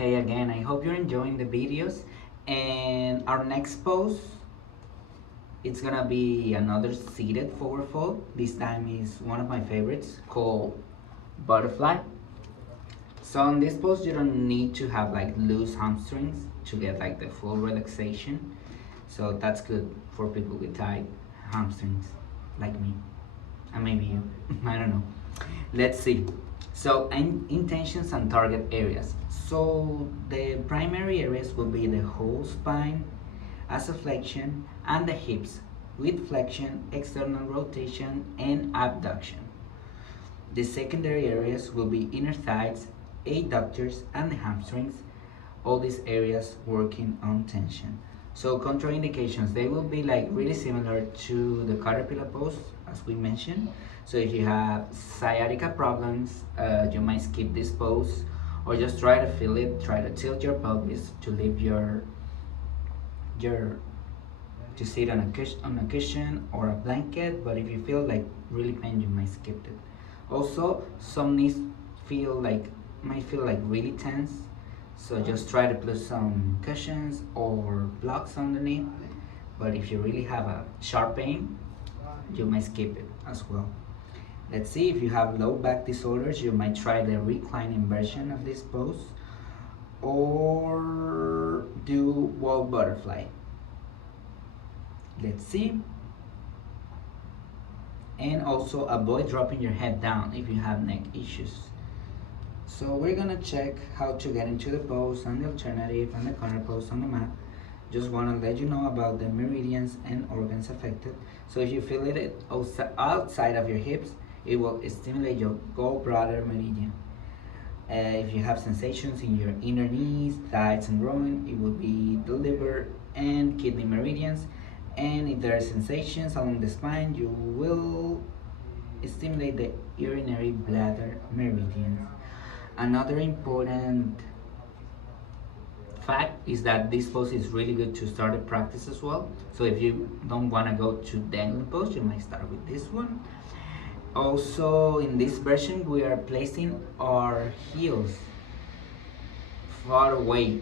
Hey again, I hope you're enjoying the videos. And our next pose, it's gonna be another seated forward fold. This time is one of my favorites called butterfly. So on this pose, you don't need to have like loose hamstrings to get like the full relaxation. So that's good for people with tight hamstrings like me. And maybe you, I don't know. Let's see. So intentions and target areas. So the primary areas will be the whole spine as a flexion and the hips with flexion, external rotation and abduction. The secondary areas will be inner thighs, adductors and the hamstrings. All these areas working on tension. So contraindications, they will be like really similar to the caterpillar pose as we mentioned. So if you have sciatica problems, you might skip this pose or just try to feel it, try to tilt your pelvis to leave your to sit on a cushion or a blanket, but if you feel like really pain, you might skip it. Also, some knees might feel like really tense, so just try to put some cushions or blocks underneath. But if you really have a sharp pain, you might skip it as well. Let's see, if you have low back disorders, you might try the reclining version of this pose or do wall butterfly. Let's see. And also avoid dropping your head down if you have neck issues. So we're gonna check how to get into the pose and the alternative and the corner pose on the mat. Just wanna let you know about the meridians and organs affected. So if you feel it outside of your hips, it will stimulate your gallbladder meridian. If you have sensations in your inner knees, thighs and groin, it will be the liver and kidney meridians. And if there are sensations along the spine, you will stimulate the urinary bladder meridians. Another important fact is that this pose is really good to start a practice as well. So if you don't want to go to dangling pose, you might start with this one. Also, in this version, we are placing our heels far away,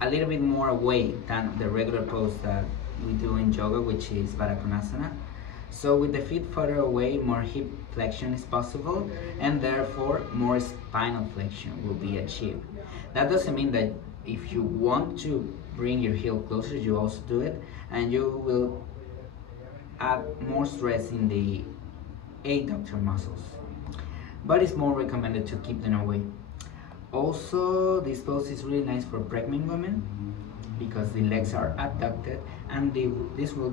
a little bit more away than the regular pose that we do in yoga, which is Baddha Konasana. So with the feet further away, more hip flexion is possible, and therefore more spinal flexion will be achieved. That doesn't mean that if you want to bring your heel closer, you also do it, and you will add more stress in the adductor muscles. But it's more recommended to keep them away. Also, this pose is really nice for pregnant women because the legs are adducted, and this will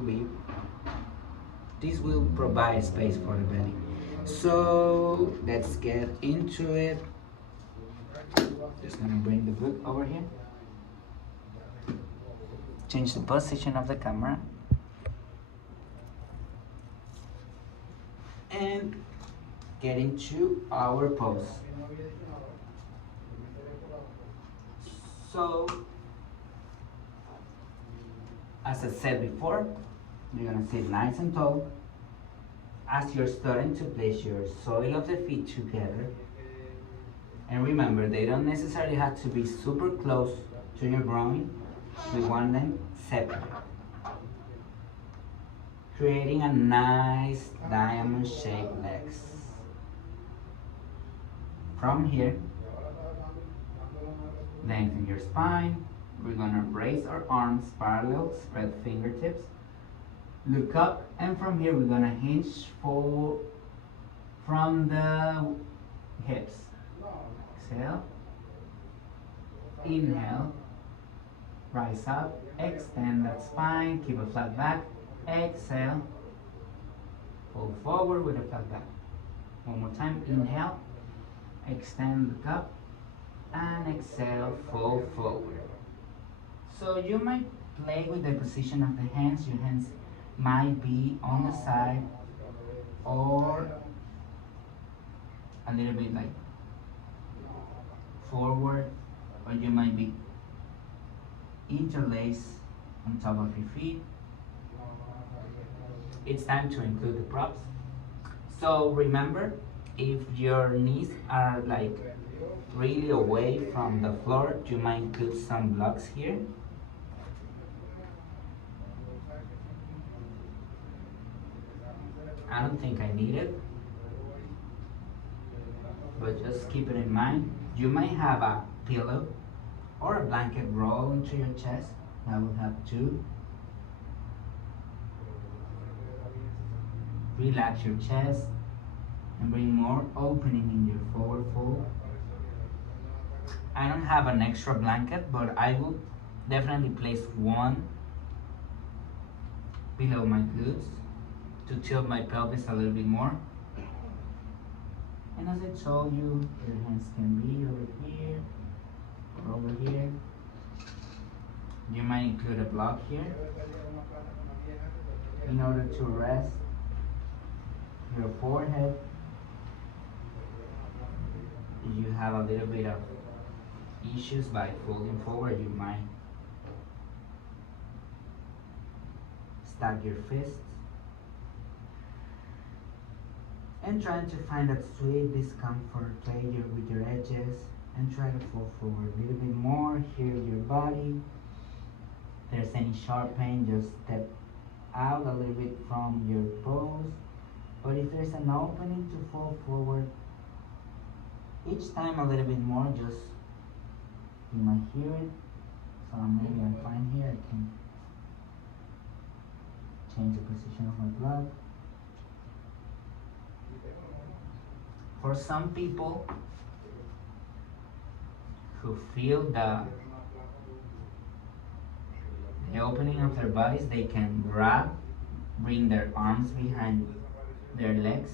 provide space for the belly. So let's get into it. Just gonna bring the book over here. Change the position of the camera. And get into our pose. So, as I said before, you're gonna sit nice and tall as you're starting to place your sole of the feet together. And remember, they don't necessarily have to be super close to your groin. We want them separate, creating a nice diamond shaped legs. From here, lengthen your spine. We're gonna raise our arms parallel, spread fingertips, look up, and from here we're gonna hinge forward from the hips. Exhale, inhale, rise up, extend that spine, keep a flat back, exhale, fold forward with a flat back. One more time, inhale, extend the cup, and exhale, fold forward. So you might play with the position of the hands. Your hands might be on the side or a little bit like forward, or you might be interlaced on top of your feet. It's time to include the props. So remember, if your knees are like really away from the floor, you might put some blocks here. I don't think I need it, but just keep it in mind. You might have a pillow or a blanket roll into your chest. I will have two. Relax your chest and bring more opening in your forward fold. I don't have an extra blanket, but I will definitely place one below my glutes to tilt my pelvis a little bit more. And as I told you, your hands can be over here or over here. You might include a block here in order to rest your forehead. If you have a little bit of issues by folding forward, you might stack your fists and trying to find that sweet discomfort. Play with your edges and try to fold forward a little bit more. Hear your body. If there's any sharp pain, just step out a little bit from your pose. But if there's an opening to fold forward, each time a little bit more, just you might hear it. So maybe I'm fine here. I can change the position of my blood. For some people who feel the opening of their bodies, they can bring their arms behind their legs,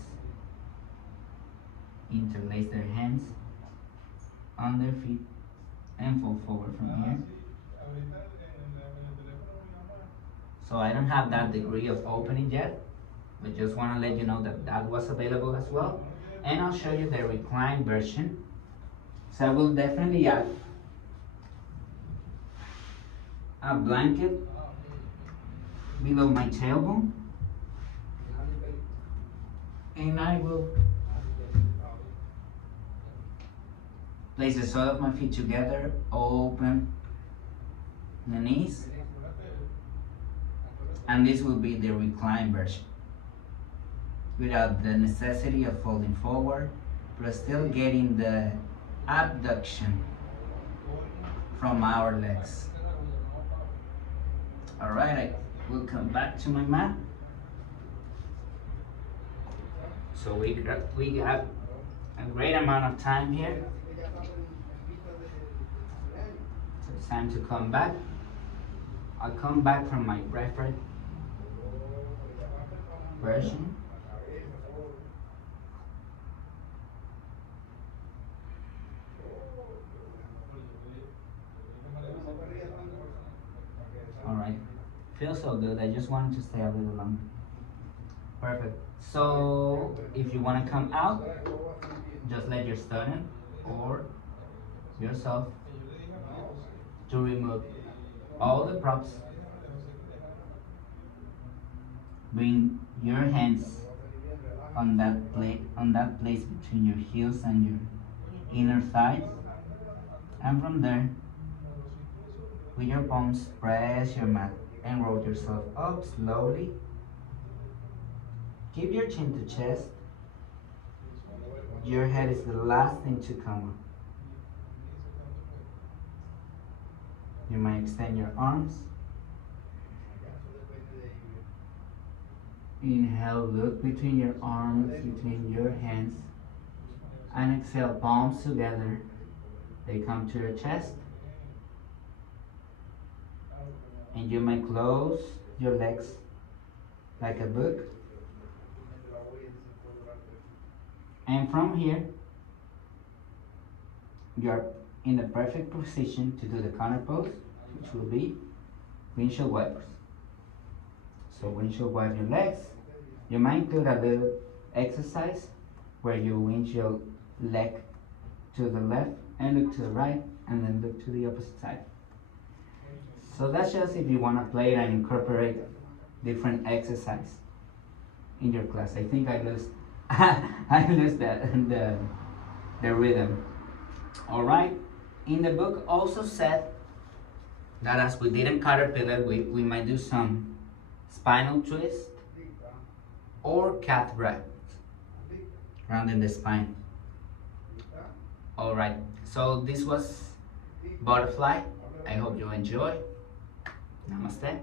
interlace their hands on their feet, and fold forward from here. So I don't have that degree of opening yet, but just want to let you know that that was available as well. And I'll show you the reclined version. So I will definitely add a blanket below my tailbone, and I will place the sole of my feet together, open the knees, and this will be the reclined version without the necessity of folding forward, but still getting the abduction from our legs. All right, I will come back to my mat. So we have a great amount of time here. So it's time to come back. I'll come back from my preferred version. All right, feels so good. I just wanted to stay a little longer. Perfect. So if you want to come out, just let your student or yourself to remove all the props. Bring your hands on that place between your heels and your inner thighs, and from there, with your palms, press your mat and roll yourself up slowly. Keep your chin to chest. Your head is the last thing to come up. You might extend your arms. Inhale, look between your arms, between your hands, and exhale, palms together. They come to your chest. And you might close your legs like a book. And from here, you're in the perfect position to do the counter pose, which will be windshield wipers. So windshield wipe your legs. You might include a little exercise where you windshield leg to the left and look to the right, and then look to the opposite side. So that's just if you want to play it and incorporate different exercise in your class. I think I lost I lost the rhythm. All right. In the book also said that as we didn't caterpillar, we might do some spinal twist or cat breath, rounding the spine. All right. So this was butterfly. I hope you enjoy. Namaste.